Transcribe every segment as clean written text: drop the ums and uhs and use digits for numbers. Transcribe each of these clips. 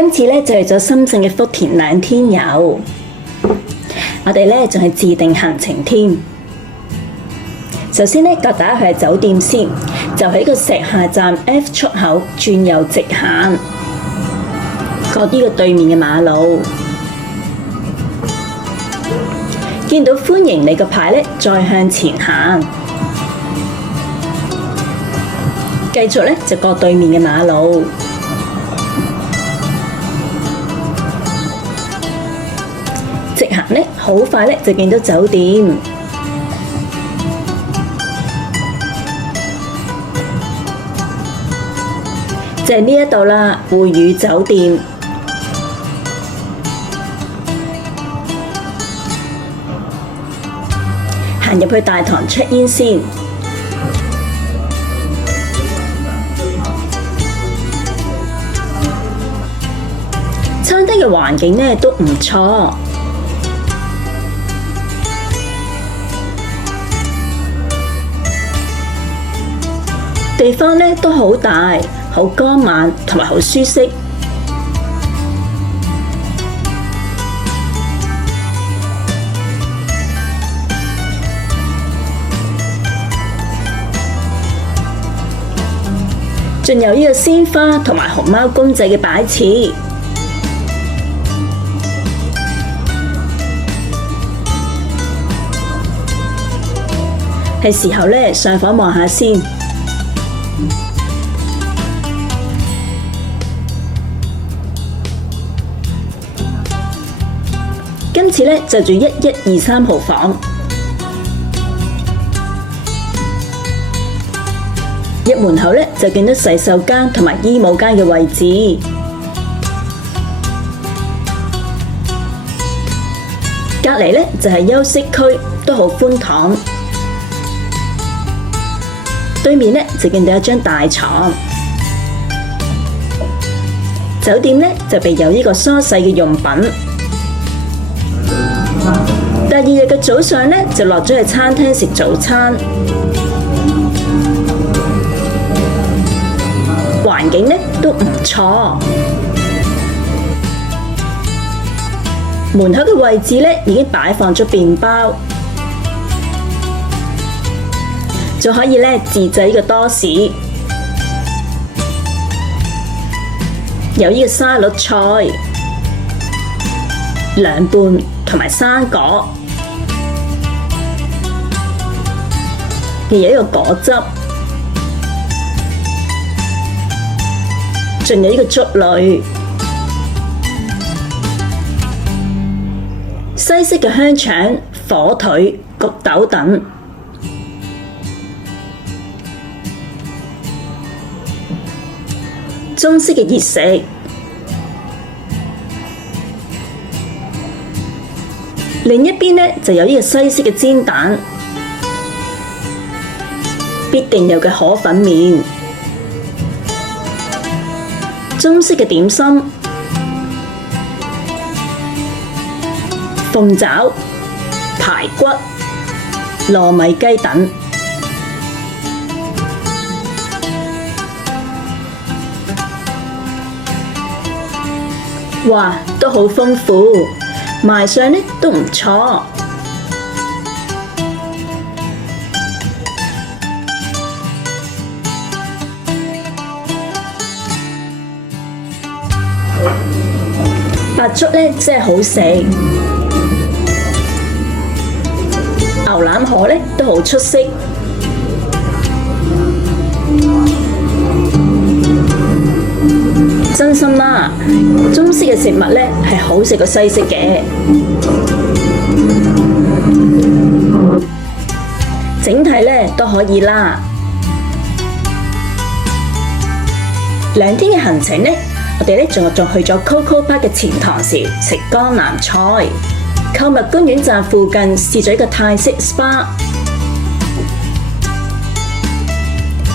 今次咧就去咗深圳嘅福田2天遊，我哋咧仲係自定行程添。首先咧，帶大家去下酒店先，就喺個石下站 F 出口轉右直行，過呢個對面嘅馬路，見到歡迎你個牌咧，再向前行，繼續咧就過對面嘅馬路。直行呢，好快呢就見到酒店。就係呢一度啦，匯宇酒店。行入去大堂 check in 先。餐廳嘅環境呢都唔錯。地方呢都好大，好光猛，同埋好舒適。仲有呢個鮮花同埋熊貓公仔嘅擺設。係時候呢，上房望下先。今次呢就住1123號房，入門口呢就見到洗手間同埋衣帽間嘅位置，隔籬呢就係休息區，都好寬敞。對面呢就見到一張大床，酒店呢就備有呢個梳洗嘅用品。第二日嘅早上呢，就落咗去餐廳食早餐，環境呢都唔錯。門口嘅位置呢已經擺放咗麵包，仲可以呢自製呢個多士，有呢個沙律菜、涼拌同埋生果。又有一個果汁，仲有呢個粥類，西式嘅香腸、火腿、焗豆等。中式嘅熱食，另一邊呢就有呢個西式嘅煎蛋。必定有嘅河粉麵，中式嘅點心，鳳爪、排骨、糯米雞等。哇，都好豐富，賣相呢都唔錯。白粥呢真係好食，牛腩河呢都好出色。真心啦，中式嘅食物呢係好食過西式嘅。整體呢都可以啦。2天嘅行程呢，我哋仲去咗 Coco Park 嘅前堂時食江南菜，購物公園站附近試咗一個泰式 SPA，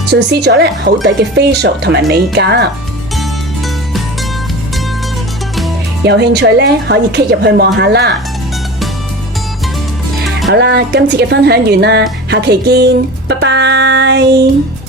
仲試咗好抵嘅 facial 同埋美甲。有興趣可以 click 入去望下啦。好啦，今次嘅分享完啦，下期見，拜拜。